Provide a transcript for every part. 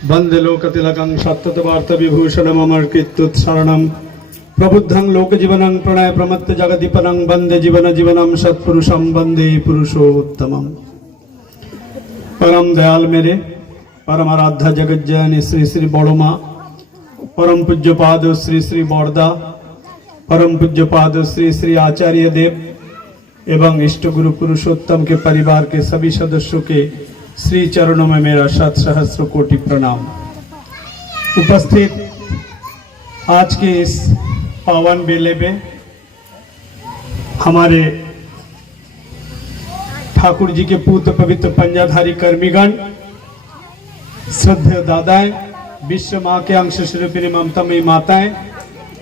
वंदे लोकतिलकं सत्ततवार्तविभूषणम् अमर्कृत्युत्सरणं प्रबुद्धं लोकजीवनं प्रणय प्रमत्त जगदीपनं वंदे जीवन जीवनम सत्पुरुषं वंदे पुरुषोत्तमं। परम दयाल मेरे परम आराध्य जगत जननी श्री श्री बड़ोमा, परम पूज्य पाद श्री श्री बड़दा, परम पूज्य पाद श्री श्री आचार्य देव एवं इष्ट गुरु पुरुषोत्तम के परिवार के सभी सदस्यों के श्री चरणों में मेरा शत सहस्र कोटि प्रणाम। उपस्थित आज के इस पावन बेले में हमारे ठाकुर जी के पुत्र पवित्र पंजाधारी कर्मीगण, श्रद्धेय दादाएं, विश्व माँ के अंश स्वरूपिणी ममतामयी माताएं,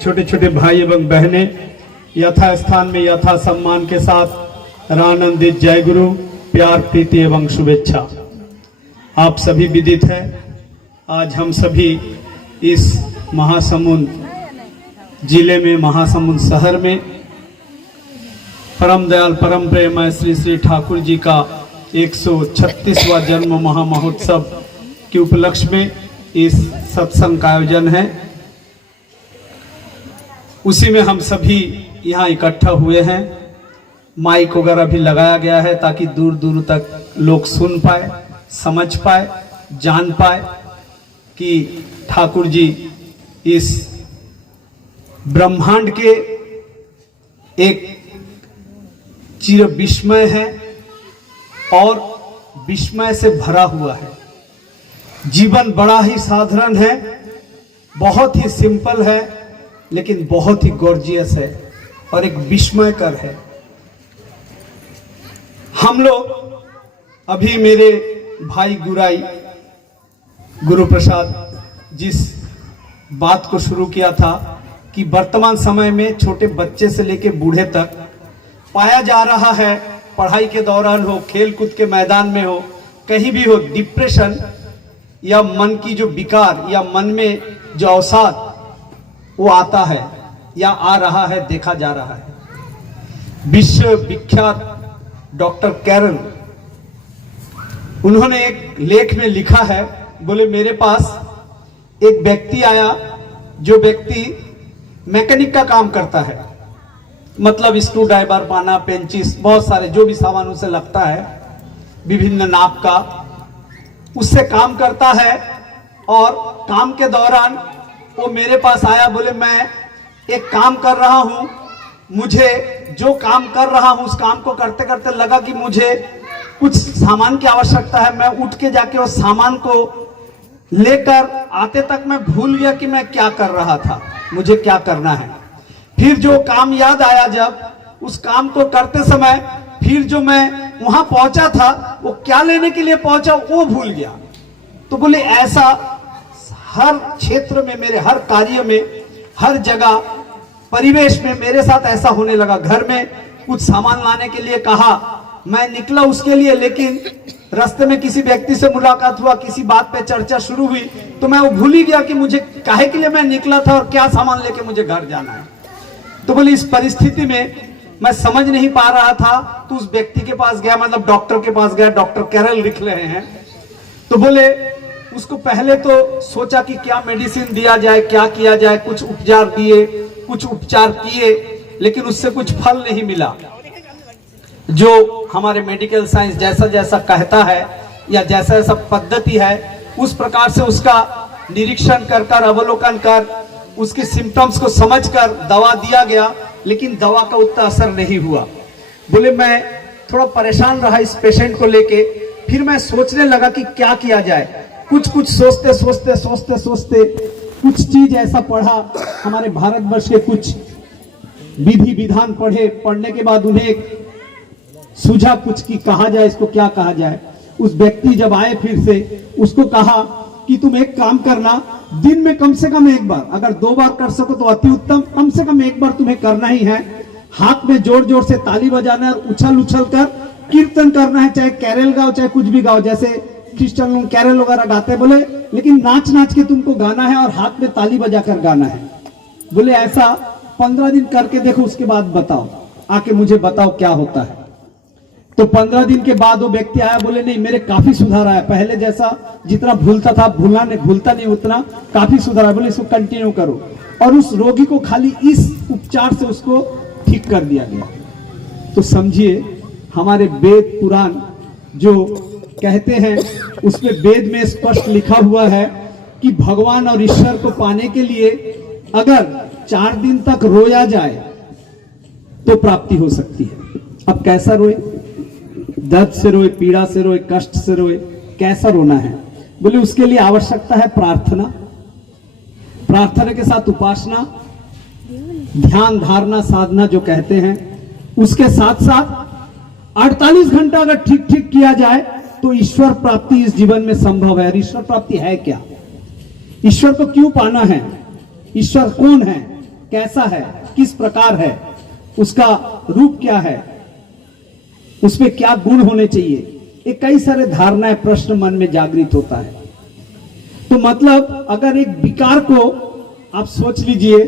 छोटे छोटे भाई एवं बहनें, यथा स्थान में यथा सम्मान के साथ रानंदित जय गुरु, प्यार प्रीति एवं शुभेच्छा। आप सभी विदित है, आज हम सभी इस महासमुंद जिले में, महासमुंद शहर में परम दयाल परम प्रेममय श्री श्री ठाकुर जी का 136वां जन्म महामहोत्सव के उपलक्ष्य में इस सत्संग का आयोजन है। उसी में हम सभी यहाँ इकट्ठा हुए हैं। माइक वगैरह भी लगाया गया है ताकि दूर दूर तक लोग सुन पाए, समझ पाए, जान पाए कि ठाकुर जी इस ब्रह्मांड के एक चिर विस्मय है और विस्मय से भरा हुआ है। जीवन बड़ा ही साधारण है, बहुत ही सिंपल है, लेकिन बहुत ही गॉर्जियस है और एक विस्मयकर है। हम लोग अभी मेरे भाई गुराई गुरु प्रसाद जिस बात को शुरू किया था कि वर्तमान समय में छोटे बच्चे से लेकर बूढ़े तक पाया जा रहा है, पढ़ाई के दौरान हो, खेल कूद के मैदान में हो, कहीं भी हो, डिप्रेशन या मन की जो विकार या मन में जो अवसाद वो आता है या आ रहा है, देखा जा रहा है। विश्व विख्यात डॉक्टर कैरल, उन्होंने एक लेख में लिखा है, बोले मेरे पास एक व्यक्ति आया जो व्यक्ति मैकेनिक का काम करता है, मतलब स्क्रू ड्राइवर, पाना, पेंचिस, बहुत सारे जो भी सामान उसे लगता है विभिन्न नाप का, उससे काम करता है। और काम के दौरान वो मेरे पास आया, बोले मैं एक काम कर रहा हूं, मुझे जो काम कर रहा हूं उस काम को करते करते लगा कि मुझे कुछ सामान की आवश्यकता है। मैं उठ के जाके उस सामान को लेकर आते तक मैं भूल गया कि मैं क्या कर रहा था, मुझे क्या करना है। फिर जो काम याद आया, जब उस काम को करते समय फिर जो मैं वहां पहुंचा था, वो क्या लेने के लिए पहुंचा वो भूल गया। तो बोले ऐसा हर क्षेत्र में, मेरे हर कार्य में, हर जगह परिवेश में मेरे साथ ऐसा होने लगा। घर में कुछ सामान लाने के लिए कहा, मैं निकला उसके लिए, लेकिन रास्ते में किसी व्यक्ति से मुलाकात हुआ, किसी बात पे चर्चा शुरू हुई, तो मैं वो भूल ही गया कि मुझे काहे के लिए मैं निकला था और क्या सामान लेके मुझे घर जाना है। तो बोले इस परिस्थिति में मैं समझ नहीं पा रहा था, तो उस व्यक्ति के पास गया, मतलब डॉक्टर के पास गया, डॉक्टर कैरल लिख रहे हैं। तो बोले उसको पहले तो सोचा कि क्या मेडिसिन दिया जाए, क्या किया जाए, कुछ उपचार दिए, कुछ उपचार किए, लेकिन उससे कुछ फल नहीं मिला। जो हमारे मेडिकल साइंस जैसा जैसा कहता है या जैसा जैसा पद्धति है, उस प्रकार से उसका निरीक्षण कर अवलोकन कर उसके सिम्टम्स को समझकर दवा दिया गया, लेकिन दवा का उतना असर नहीं हुआ। बोले मैं थोड़ा परेशान रहा इस पेशेंट को लेके। फिर मैं सोचने लगा कि क्या किया जाए। कुछ सोचते सोचते सोचते सोचते कुछ चीज ऐसा पढ़ा, हमारे भारतवर्ष के कुछ विधि विधान पढ़ने के बाद उन्हें सूझा कुछ कि कहा जाए, इसको क्या कहा जाए। उस व्यक्ति जब आए फिर से, उसको कहा कि तुम एक काम करना, दिन में कम से कम एक बार, अगर 2 बार कर सको तो अति उत्तम, कम से कम एक बार तुम्हें करना ही है। हाथ में जोर जोर से ताली बजाना है, उछल उछल कर कीर्तन करना है, चाहे कैरल गाओ चाहे कुछ भी गाओ, जैसे क्रिश्चियन लोग कैरल वगैरह गाते हैं। बोले लेकिन नाच नाच के तुमको गाना है और हाथ में ताली बजाकर गाना है। बोले ऐसा 15 दिन करके देखो, उसके बाद बताओ, आके मुझे बताओ क्या होता है। तो 15 दिन के बाद वो व्यक्ति आया, बोले नहीं मेरे काफी सुधार आया, पहले जैसा जितना भूलता था भूलता नहीं उतना काफी सुधार आया। बोले इसको कंटिन्यू करो, और उस रोगी को खाली इस उपचार से उसको ठीक कर दिया गया। तो समझिए हमारे वेद पुराण जो कहते हैं उसमें वेद में स्पष्ट लिखा हुआ है कि भगवान और ईश्वर को पाने के लिए अगर 4 दिन तक रोया जाए तो प्राप्ति हो सकती है। अब कैसा रोए, दर्द से रोए, पीड़ा से रोए, कष्ट से रोए, कैसा रोना है? बोले उसके लिए आवश्यकता है प्रार्थना, प्रार्थना के साथ उपासना, ध्यान धारणा साधना जो कहते हैं, उसके साथ साथ 48 घंटा अगर ठीक ठीक किया जाए तो ईश्वर प्राप्ति इस जीवन में संभव है। ईश्वर प्राप्ति है क्या, ईश्वर को क्यों पाना है, ईश्वर कौन है, कैसा है, किस प्रकार है, उसका रूप क्या है, उसमें क्या गुण होने चाहिए, ये कई सारे धारणाएं प्रश्न मन में जागृत होता है। तो मतलब अगर एक विकार को आप सोच लीजिए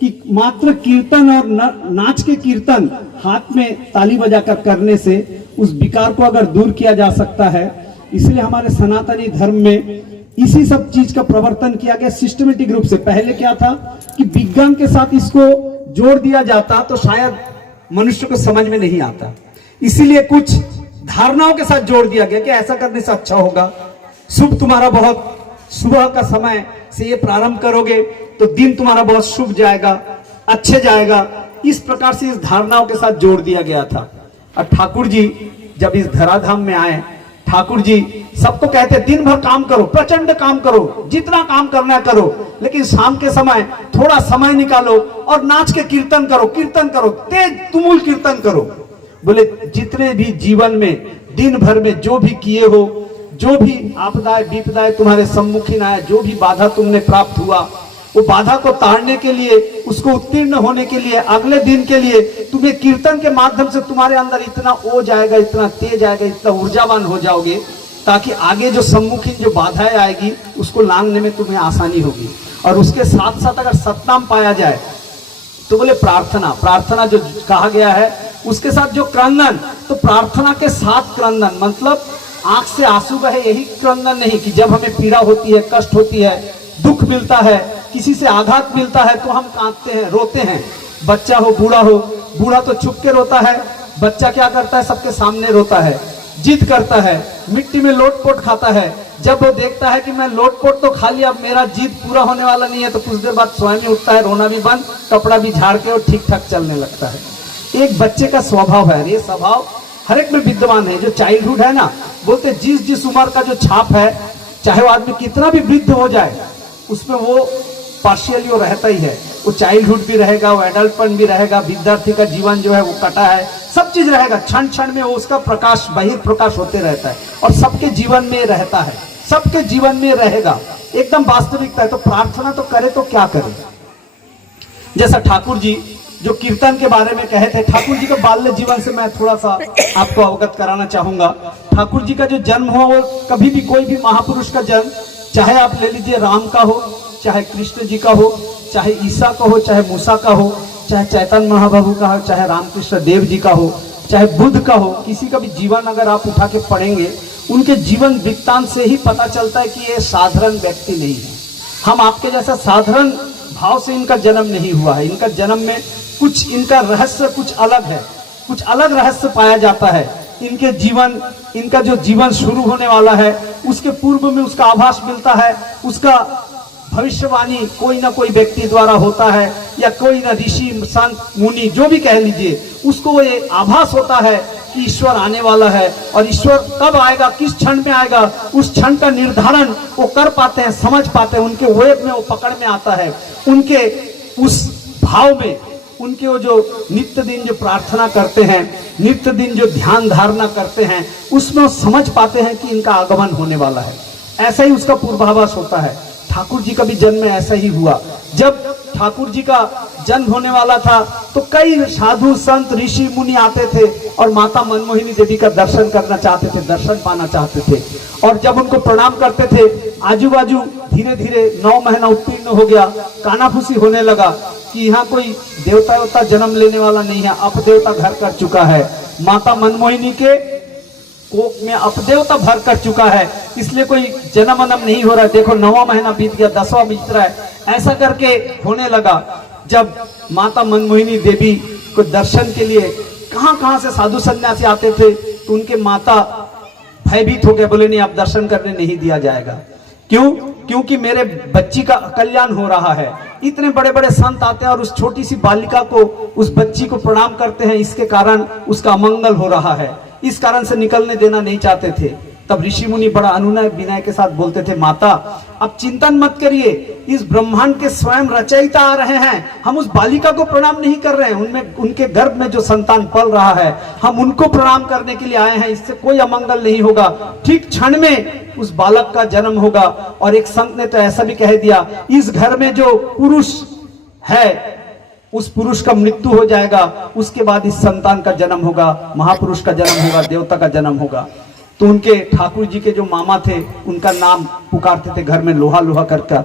कि मात्र कीर्तन और नाच के कीर्तन हाथ में ताली बजाकर करने से उस विकार को अगर दूर किया जा सकता है, इसलिए हमारे सनातनी धर्म में इसी सब चीज का प्रवर्तन किया गया सिस्टमेटिक रूप से। पहले क्या था कि विज्ञान के साथ इसको जोड़ दिया जाता तो शायद मनुष्य को समझ में नहीं आता, इसीलिए कुछ धारणाओं के साथ जोड़ दिया गया कि ऐसा करने से अच्छा होगा, शुभ तुम्हारा बहुत, सुबह का समय से ये प्रारंभ करोगे तो दिन तुम्हारा बहुत शुभ जाएगा, अच्छे जाएगा। इस प्रकार से इस धारणाओं के साथ जोड़ दिया गया था। और ठाकुर जी जब इस धराधाम में आए, ठाकुर जी सबको कहते दिन भर काम करो, प्रचंड काम करो, जितना काम करना है करो, लेकिन शाम के समय थोड़ा समय निकालो और नाच के कीर्तन करो, तेज तुमुल कीर्तन करो। बोले जितने भी जीवन में दिन भर में जो भी किए हो, जो भी आपदाएं विपदाएं तुम्हारे सम्मुखीन आया, जो भी बाधा तुमने प्राप्त हुआ, वो बाधा को ताड़ने के लिए, उसको उत्तीर्ण होने के लिए, अगले दिन के लिए तुम्हें कीर्तन के माध्यम से तुम्हारे अंदर इतना हो जाएगा, इतना तेज आएगा, इतना ऊर्जावान हो जाओगे, ताकि आगे जो सम्मुखीन जो बाधाएं आएगी उसको लांघने में तुम्हें आसानी होगी। और उसके साथ साथ अगर सतनाम पाया जाए तो बोले प्रार्थना जो कहा गया है उसके साथ जो क्रंदन, तो प्रार्थना के साथ क्रंदन मतलब आंख से आंसू बहे, यही क्रंदन नहीं कि जब हमें पीड़ा होती है, कष्ट होती है, दुख मिलता है, किसी से आघात मिलता है तो हम कांपते हैं, रोते हैं। बच्चा हो, बूढ़ा तो छुप के रोता है, बच्चा क्या करता है, सबके सामने रोता है, जिद करता है, मिट्टी में लोटपोट खाता है। जब वो देखता है कि मैं लोटपोट तो खा लिया, अब मेरा जिद पूरा होने वाला नहीं है, तो कुछ देर बाद स्वयं ही उठता है, रोना भी बंद, कपड़ा भी झाड़ के और ठीक ठाक चलने लगता है। एक बच्चे का स्वभाव है, ये स्वभाव हर एक में विद्यमान है। जो चाइल्डहुड है ना, बोलते जिस उम्र का जो छाप है, चाहे वो आदमी कितना भी वृद्ध हो जाए, उसमें वो पार्शियली वो रहता ही है। वो चाइल्डहुड भी रहेगा, वो एडल्टपन भी रहेगा, विद्यार्थी का जीवन जो है वो कटा है, सब चीज रहेगा। क्षण क्षण में वो उसका प्रकाश, बहिर्प्रकाश होते रहता है और सबके जीवन में रहता है, सबके जीवन में रहेगा, एकदम वास्तविकता है। तो प्रार्थना तो करे तो क्या करे, जैसा ठाकुर जी जो कीर्तन के बारे में कहे थे, ठाकुर जी का बाल्य जीवन से मैं थोड़ा सा आपको अवगत कराना चाहूंगा। ठाकुर जी का जो जन्म हो, वो कभी भी कोई भी महापुरुष का जन्म, चाहे आप ले लीजिए राम का हो, चाहे कृष्ण जी का हो, चाहे ईसा का हो, चाहे मूसा का हो, चाहे चैतन्य महाप्रभु का हो, चाहे रामकृष्ण देव जी का हो, चाहे बुद्ध का हो, किसी का भी जीवन अगर आप उठा के पढ़ेंगे, उनके जीवन वृत्तांत से ही पता चलता है कि ये साधारण व्यक्ति नहीं है। हम आपके जैसा साधारण भाव से इनका जन्म नहीं हुआ है। इनका जन्म में कुछ, इनका रहस्य कुछ अलग है, कुछ अलग रहस्य पाया जाता है। इनके जीवन, इनका जो जीवन शुरू होने वाला है उसके पूर्व में उसका आभास मिलता है, उसका भविष्यवाणी कोई ना कोई व्यक्ति द्वारा होता है, या कोई ना ऋषि संत मुनि जो भी कह लीजिए, उसको ये आभास होता है कि ईश्वर आने वाला है। और ईश्वर कब आएगा, किस क्षण में आएगा, उस क्षण का निर्धारण वो कर पाते हैं, समझ पाते हैं, उनके वेब में वो पकड़ में आता है, उनके उस भाव में, उनके वो जो नित्य दिन जो प्रार्थना करते हैं, नित्य दिन जो ध्यान धारणा करते हैं, उसमें वो समझ पाते हैं कि इनका आगमन होने वाला है। ऐसा ही उसका पूर्वाभास होता है। ठाकुर जी का भी जन्म ऐसा ही हुआ। जब ठाकुर जी का जन्म होने वाला था तो कई साधु संत ऋषि मुनि आते थे और माता मनमोहिनी देवी का दर्शन करना चाहते थे, दर्शन पाना चाहते थे। और जब उनको प्रणाम करते थे, आजू बाजू धीरे धीरे 9 महीना उत्तीर्ण हो गया, कानाफूसी होने लगा कि यहाँ कोई देवता जन्म लेने वाला नहीं है, अपदेवता घर कर चुका है। माता मनमोहिनी के कोक में अपदेवता भर कर चुका है, इसलिए कोई जन्म वनम नहीं हो रहा है। देखो 9वां महीना बीत गया, 10वां बीत रहा है, ऐसा करके होने लगा। जब माता मनमोहिनी देवी को दर्शन के लिए कहां कहां से साधु सन्यासी आते थे, तो उनके माता भयभीत हो गए, बोले नहीं आप दर्शन करने नहीं दिया जाएगा। क्यों? क्योंकि मेरे बच्ची का कल्याण हो रहा है। इतने बड़े बड़े संत आते हैं और उस छोटी सी बालिका को, उस बच्ची को प्रणाम करते हैं, इसके कारण उसका अमंगल हो रहा है, इस कारण से निकलने देना नहीं चाहते थे। तब ऋषि मुनि बड़ा अनुनय विनय के साथ बोलते थे, माता अब चिंतन मत करिए, इस ब्रह्मांड के स्वयं रचयिता आ रहे हैं, हम उस बालिका को प्रणाम नहीं कर रहे हैं, उनमें उनके गर्भ में जो संतान पल रहा है हम उनको प्रणाम करने के लिए आए हैं, इससे कोई अमंगल नहीं होगा। ठीक क्षण में उस बालक का जन्म होगा। और एक संत ने तो ऐसा भी कह दिया, इस घर में जो पुरुष है उस पुरुष का मृत्यु हो जाएगा, उसके बाद इस संतान का जन्म होगा, महापुरुष का जन्म होगा, देवता का जन्म होगा। तो उनके ठाकुर जी के जो मामा थे उनका नाम पुकारते थे घर में लोहा लोहा करके।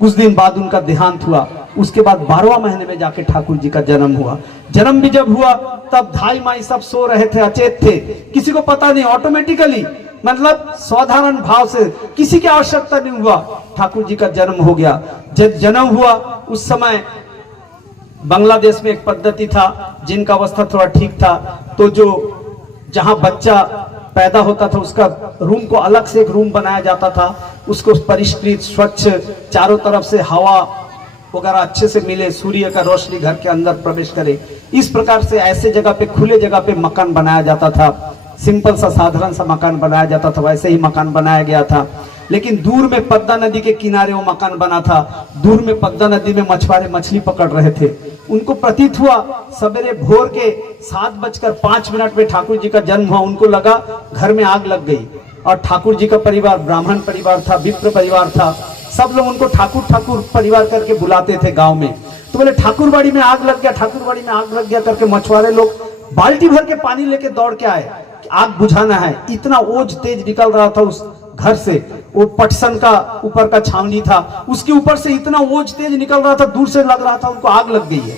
कुछ दिन बाद उनका देहांत हुआ, उसके बाद 12वां महीने में जाके ठाकुर जी का जन्म हुआ। जन्म भी जब हुआ तब धाई माई सब सो रहे थे, अचेत थे, किसी को पता नहीं, ऑटोमेटिकली मतलब साधारण भाव से, किसी की आवश्यकता नहीं हुआ, ठाकुर जी का जन्म हो गया। जब जन्म हुआ उस समय बांग्लादेश में एक पद्धति था, जिनका अवस्था थोड़ा ठीक था, तो जो जहां बच्चा पैदा होता था उसका रूम को अलग से एक रूम बनाया जाता था, उसको परिष्कृत स्वच्छ, चारों तरफ से हवा वगैरह अच्छे से मिले, सूर्य का रोशनी घर के अंदर प्रवेश करे, इस प्रकार से ऐसे जगह पे, खुले जगह पे मकान बनाया जाता था। सिंपल सा साधारण सा मकान बनाया जाता था, वैसे ही मकान बनाया गया था। लेकिन दूर में पद्मा नदी के किनारे वो मकान बना था। दूर में पद्मा नदी में मछुआरे मछली पकड़ रहे थे। उनको प्रतीत हुआ सवेरे भोर के 7:05 में ठाकुर जी का जन्म हुआ। उनको लगा घर में आग लग गई, और ठाकुर जी का परिवार ब्राह्मण परिवार था, विप्र परिवार था, सब लोग उनको ठाकुर ठाकुर परिवार करके बुलाते थे गांव में। तो बोले ठाकुरबाड़ी में आग लग गया, ठाकुरबाड़ी में आग लग गया करके मछुआरे लोग बाल्टी भर के पानी लेके दौड़ के आए, आग बुझाना है। इतना ओज तेज निकल रहा था उस घर से, वो पटसन का ऊपर का छावनी था, उसके ऊपर से इतना ओज तेज निकल रहा था, दूर से लग रहा था उनको आग लग गई है।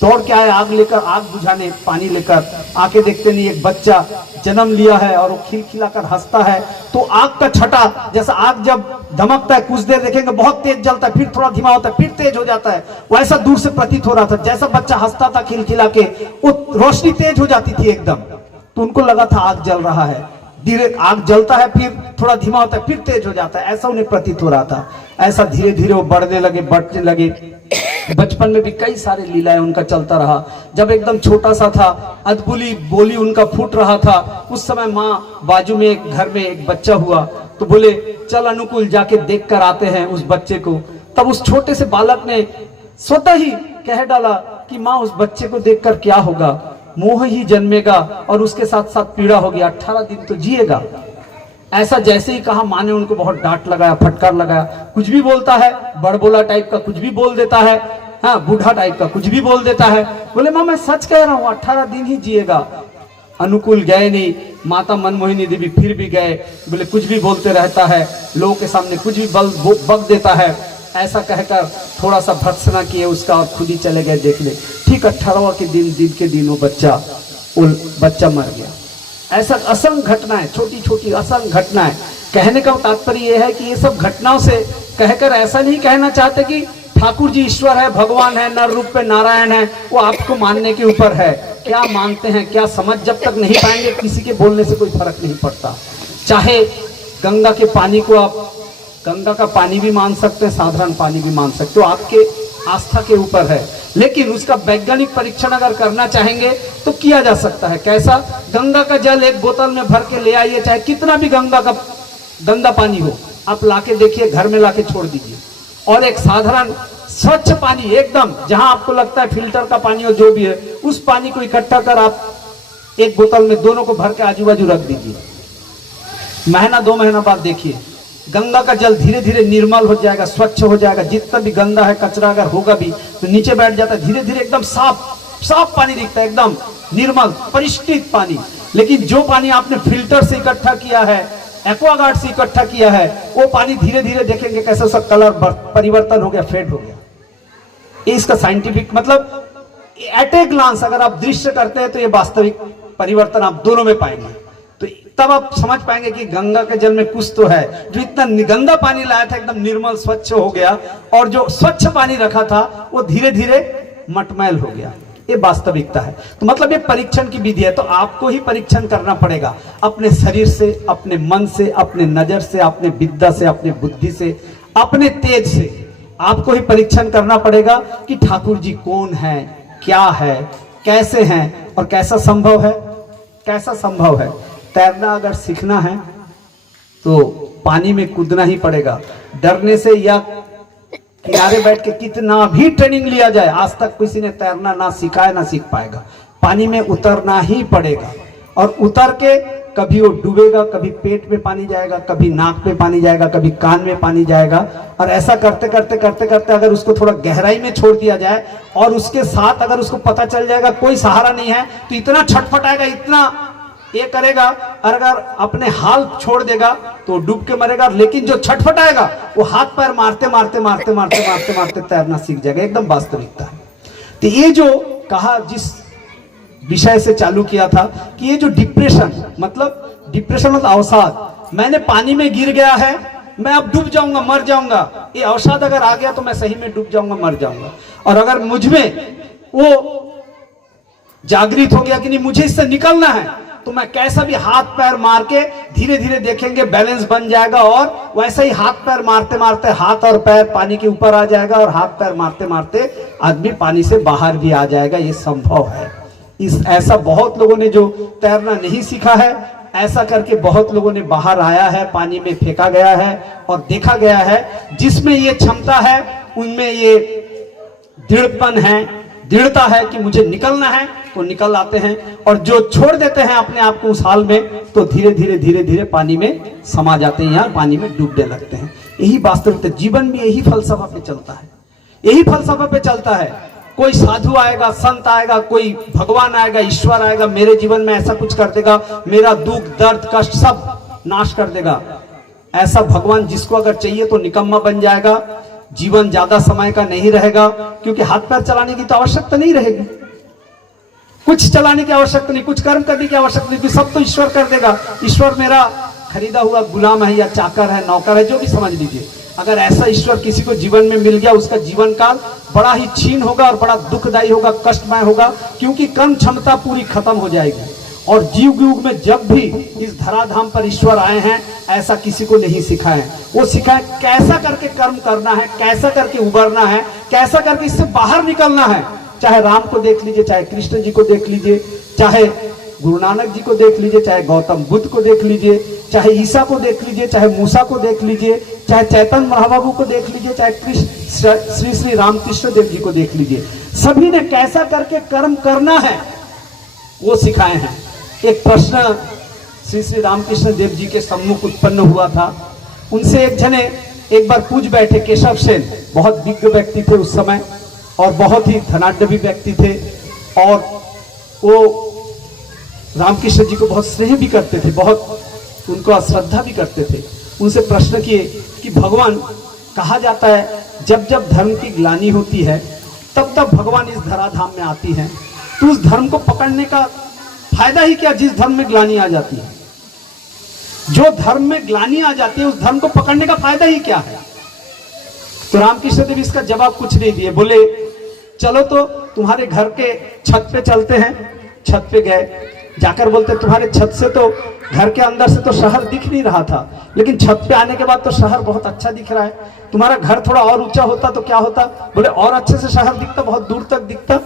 दौड़ के आए आग लेकर, आग बुझाने, पानी लेकर। आके देखते नहीं एक बच्चा जन्म लिया है और वो खिलखिलाकर हंसता है। तो आग का छटा, जैसा आग जब धमकता है कुछ देर देखेंगे बहुत तेज जलता है, फिर थोड़ा धीमा होता है, फिर तेज हो जाता है, वैसा दूर से प्रतीत हो रहा था। जैसा बच्चा हंसता था खिलखिला के, वो रोशनी तेज हो जाती थी एकदम। तो उनको लगा था आग जल रहा है। धीरे आग जलता है, फिर थोड़ा धीमा होता है, फिर तेज हो जाता है, ऐसा उन्हें प्रतीत हो रहा था। ऐसा धीरे धीरे वो बढ़ने लगे, बढ़ने लगे। बचपन में भी कई सारे लीलाएं उनका चलता रहा। जब एकदम छोटा सा था, अदबुली बोली उनका फूट रहा था, उस समय माँ बाजू में एक घर में एक बच्चा हुआ, तो बोले चल अनुकूल जाके देख कर आते हैं उस बच्चे को। तब उस छोटे से बालक ने स्वतः ही कह डाला कि माँ उस बच्चे को देखकर क्या होगा, मोह ही जन्मेगा और उसके साथ साथ पीड़ा होगी, 18 दिन तो जिएगा। ऐसा जैसे ही कहा, माँ ने उनको बहुत डांट लगाया, फटकार लगाया। कुछ भी बोलता है, बड़बोला टाइप का कुछ भी बोल देता है, हाँ बूढ़ा टाइप का कुछ भी बोल देता है। बोले माँ मैं सच कह रहा हूँ, 18 दिन ही जिएगा। अनुकूल गए नहीं, माता मनमोहिनी देवी फिर भी गए। बोले कुछ भी बोलते रहता है, लोगों के सामने कुछ भी बक देता है। ऐसा कहकर थोड़ा सा भर्त्सना किए उसका और खुद ही चले गए देखने। ठीक 18वां के दिन वो बच्चा मर गया। ऐसा असंख्य घटनाएं, छोटी छोटी असंख्य घटनाएं। कहने का तात्पर्य यह है कि ये सब घटनाओं से कहकर ऐसा नहीं कहना चाहते कि ठाकुर जी ईश्वर है, भगवान है, नर रूप पे नारायण है, वो आपको मानने के ऊपर है। क्या मानते हैं, क्या समझ जब तक नहीं पाएंगे, किसी के बोलने से कोई फर्क नहीं पड़ता। चाहे गंगा के पानी को आप गंगा का पानी भी मान सकते हैं, साधारण पानी भी मान सकते हो, आपके आस्था के ऊपर है। लेकिन उसका वैज्ञानिक परीक्षण अगर करना चाहेंगे तो किया जा सकता है। कैसा? गंगा का जल एक बोतल में भर के ले आइए, चाहे कितना भी गंगा का गंदा पानी हो, आप लाके देखिए, घर में लाके छोड़ दीजिए, और एक साधारण स्वच्छ पानी एकदम, जहां आपको लगता है फिल्टर का पानी हो जो भी है, उस पानी को इकट्ठा कर आप एक बोतल में दोनों को भर के आजू बाजू रख दीजिए। महीना 2 महीना बाद देखिए गंगा का जल धीरे धीरे निर्मल हो जाएगा, स्वच्छ हो जाएगा। जितना भी गंदा है, कचरा अगर होगा भी तो नीचे बैठ जाता है, धीरे धीरे एकदम साफ पानी दिखता है, एकदम निर्मल परिष्कृत पानी। लेकिन जो पानी आपने फिल्टर से इकट्ठा किया है, एक्वागार्ड से इकट्ठा किया है, वो पानी धीरे धीरे देखेंगे कैसे उसका कलर परिवर्तन हो गया, फेड हो गया। इसका साइंटिफिक मतलब एट ए ग्लांस अगर आप दृश्य करते हैं तो ये वास्तविक परिवर्तन आप दोनों में पाएंगे। तो तब आप समझ पाएंगे कि गंगा के जल में कुछ तो है। जो इतना गंदा पानी लाया था एकदम निर्मल स्वच्छ हो गया, और जो स्वच्छ पानी रखा था वो धीरे धीरे मटमैल हो गया। ये वास्तविकता है। तो मतलब ये परीक्षण की विधि है। तो आपको ही परीक्षण करना पड़ेगा अपने शरीर से, अपने मन से, अपने नजर से, अपने विद्या से, अपने बुद्धि से, अपने तेज से आपको ही परीक्षण करना पड़ेगा कि ठाकुर जी कौन है, क्या है, कैसे हैं और कैसा संभव है। कैसा संभव है? तैरना अगर सीखना है तो पानी में कूदना ही पड़ेगा। डरने से या किनारे बैठ के कितना भी ट्रेनिंग लिया जाए, आज तक किसी ने तैरना ना सीखा है ना सीख पाएगा। पानी में उतरना ही पड़ेगा, और उतर के कभी वो डूबेगा, कभी पेट में पानी जाएगा, कभी नाक में पानी जाएगा, कभी कान में पानी जाएगा। और ऐसा करते करते करते करते अगर उसको थोड़ा गहराई में छोड़ दिया जाए और उसके साथ अगर उसको पता चल जाएगा कोई सहारा नहीं है, तो इतना छटपटाएगा, इतना ये करेगा, और अगर अपने हाल छोड़ देगा तो डूब के मरेगा। लेकिन जो छटपटाएगा वो हाथ पैर मारते मारते मारते मारते मारते मारते तैरना सीख जाएगा। एकदम वास्तविकता है। तो ये जो कहा, जिस विषय से चालू किया था कि ये जो डिप्रेशन मतलब अवसाद, मैंने पानी में गिर गया है, मैं अब डूब जाऊंगा, मर जाऊंगा, ये अवसाद अगर आ गया तो मैं सही में डूब जाऊंगा, मर जाऊंगा। और अगर मुझ में वो जागृत हो गया कि नहीं मुझे इससे निकलना है, तो मैं कैसा भी हाथ पैर मार के धीरे धीरे देखेंगे बैलेंस बन जाएगा, और वैसे ही हाथ पैर मारते मारते हाथ और पैर पानी के ऊपर आ जाएगा, और हाथ पैर मारते मारते आदमी पानी से बाहर भी आ जाएगा। ये संभव है। ऐसा बहुत लोगों ने जो तैरना नहीं सीखा है, ऐसा करके बहुत लोगों ने बाहर आया है, पानी में फेंका गया है, और देखा गया है जिसमें ये क्षमता है उनमें ये दृढ़पन है, दृढ़ता है कि मुझे निकलना है, तो निकल आते हैं। और जो छोड़ देते हैं अपने आप को उस हाल में, तो धीरे धीरे धीरे धीरे पानी में समा जाते हैं, यहाँ पानी में डूबने लगते हैं। यही वास्तविकता, जीवन में यही फलसफा पे चलता है, यही फलसफा पे चलता है। कोई साधु आएगा, संत आएगा, कोई भगवान आएगा, ईश्वर आएगा, मेरे जीवन में ऐसा कुछ कर देगा, मेरा दुख दर्द कष्ट सब नाश कर देगा। ऐसा भगवान जिसको अगर चाहिए तो निकम्मा बन जाएगा, जीवन ज्यादा समय का नहीं रहेगा, क्योंकि हाथ पैर चलाने की तो आवश्यकता नहीं रहेगी, कुछ चलाने की आवश्यकता नहीं, कुछ कर्म करने की आवश्यकता नहीं, सब तो ईश्वर कर देगा। ईश्वर मेरा खरीदा हुआ गुलाम है या चाकर है, नौकर है, जो भी समझ लीजिए। अगर ऐसा ईश्वर किसी को जीवन में मिल गया, उसका जीवन काल बड़ा ही छीन होगा और बड़ा दुखदायी होगा, कष्टमय होगा, क्योंकि कर्म क्षमता पूरी खत्म हो जाएगी। और जीव युग में जब भी इस धराधाम पर ईश्वर आए हैं, ऐसा किसी को नहीं सिखाए। वो सिखाए कैसा करके कर्म करना है, कैसा करके उबरना है, कैसा करके इससे बाहर निकलना है। चाहे राम को देख लीजिए, चाहे कृष्ण जी को देख लीजिए, चाहे गुरु नानक जी को देख लीजिए, चाहे गौतम बुद्ध को देख लीजिए, चाहे ईसा को देख लीजिए, चाहे मूसा को देख लीजिए, चाहे चैतन्य महाबाबू को देख लीजिए, चाहे श्री श्री रामकृष्ण देव जी को देख लीजिए। सभी ने कैसा करके कर्म करना है वो सिखाए हैं। एक प्रश्न श्री श्री रामकृष्ण देव जी के सम्मुख उत्पन्न हुआ था। उनसे एक जने एक बार पूछ बैठे, केशव सेन बहुत विज्ञ व्यक्ति थे उस समय, और बहुत ही धनाढ्य भी व्यक्ति थे, और वो रामकृष्ण जी को बहुत स्नेह भी करते थे, बहुत उनको श्रद्धा भी करते थे। उनसे प्रश्न किए कि भगवान, कहा जाता है जब जब धर्म की ग्लानि होती है तब तब भगवान इस धराधाम में आती है, तो उस धर्म को पकड़ने का फायदा ही क्या जिस धर्म में ग्लानि आ जाती है? जो धर्म में ग्लानि आ जाती है उस धर्म को पकड़ने का फायदा ही क्या है? तो रामकृष्ण देव इसका जवाब कुछ नहीं दिए। बोले चलो तो तुम्हारे घर के छत पे चलते हैं। छत पे गए, जाकर बोलते तुम्हारे छत से तो, घर के अंदर से तो शहर दिख नहीं रहा था, लेकिन छत पे आने के बाद तो शहर बहुत अच्छा दिख रहा है। तुम्हारा घर थोड़ा और ऊंचा होता तो क्या होता? बोले और अच्छे से शहर दिखता, बहुत दूर तक दिखता।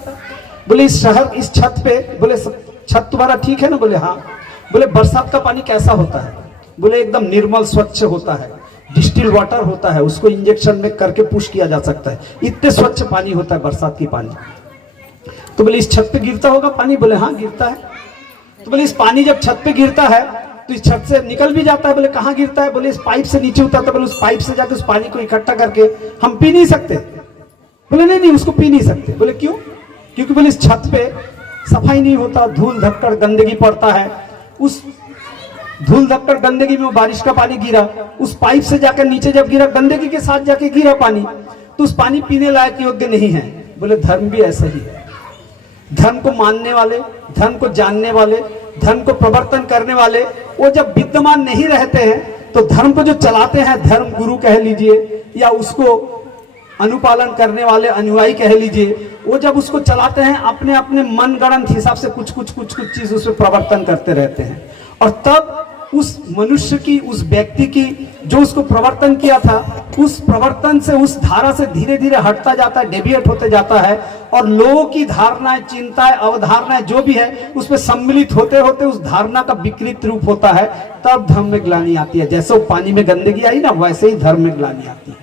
बोले इस शहर, इस छत पे, बोले छत तुम्हारा ठीक है ना? बोले हाँ। बोले बरसात का पानी कैसा होता है? बोले एकदम निर्मल स्वच्छ होता है, डिस्टिल वाटर होता है, उसको इंजेक्शन में करके पुश किया जा सकता है, इतने स्वच्छ पानी होता है बरसात की पानी। तो बोले इस छत पे गिरता होगा पानी? बोले हाँ गिरता है। तो बोले इस पानी जब छत पे गिरता है तो इस छत से निकल भी जाता है? बोले कहाँ गिरता है? बोले इस पाइप से नीचे उतरता। बोले उस पाइप से जाकर उस पानी को इकट्ठा करके हम पी नहीं सकते? बोले नहीं नहीं, उसको पी नहीं सकते। बोले क्यों? क्योंकि बोले इस छत पे सफाई नहीं होता, धूल धक्कड़ गंदगी पड़ता है, उस धूल धक्कड़ गंदगी में वो बारिश का पानी गिरा, उस पाइप से जाकर नीचे जब गिरा, गंदगी के साथ जाके गिरा पानी, तो उस पानी पीने लायक योग्य नहीं है। बोले धर्म भी ऐसा ही है। धर्म को मानने वाले, धर्म को जानने वाले, धर्म को प्रवर्तन करने वाले वो जब विद्यमान नहीं रहते हैं तो धर्म को जो चलाते हैं, धर्म गुरु कह लीजिए या उसको अनुपालन करने वाले अनुयायी कह लीजिए, वो जब उसको चलाते हैं अपने अपने मनगढ़ंत हिसाब से कुछ चीज उसमें प्रवर्तन करते रहते हैं। और तब उस मनुष्य की, उस व्यक्ति की जो उसको प्रवर्तन किया था, उस प्रवर्तन से, उस धारा से धीरे धीरे हटता जाता है, डेविएट होते जाता है और लोगों की धारणाएं, चिंताएं, अवधारणाएं जो भी है उसमें सम्मिलित होते होते उस धारणा का विकृत रूप होता है। तब धर्म में ग्लानि आती है। जैसे वो पानी में गंदगी आई ना, वैसे ही धर्म में ग्लानि आती है।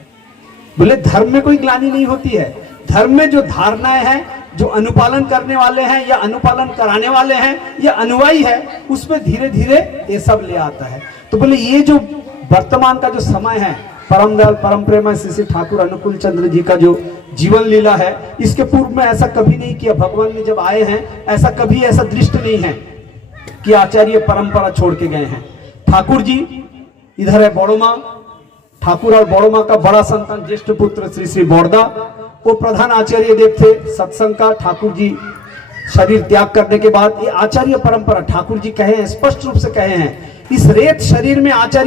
बोले धर्म में कोई ग्लानि नहीं होती है। धर्म में जो धारणाएं हैं, जो अनुपालन करने वाले हैं या अनुपालन कराने वाले हैं या अनुयायी है, उसमें धीरे धीरे ये सब ले आता है। तो बोले ये जो वर्तमान का जो समय है, परम दयाल परम प्रेममय श्री श्री ठाकुर अनुकूल चंद्र जी का जो जीवन लीला है, इसके पूर्व में ऐसा कभी नहीं किया। भगवान ने जब आए हैं ऐसा कभी ऐसा दृष्टि नहीं है कि आचार्य परंपरा छोड़ के गए हैं। ठाकुर जी इधर है बड़ो माँ, ठाकुर और बड़ो माँ का बड़ा संतान ज्येष्ठ पुत्र श्री श्री बौरदा, वो प्रधान आचार्य देव थे सत्संग का। ठाकुर जी शरीर त्याग करने के बाद ये आचार्य परंपरा, ठाकुर जी कहे हैं, स्पष्ट रूप से कहे हैं, इस रेत शरीर में आचार्य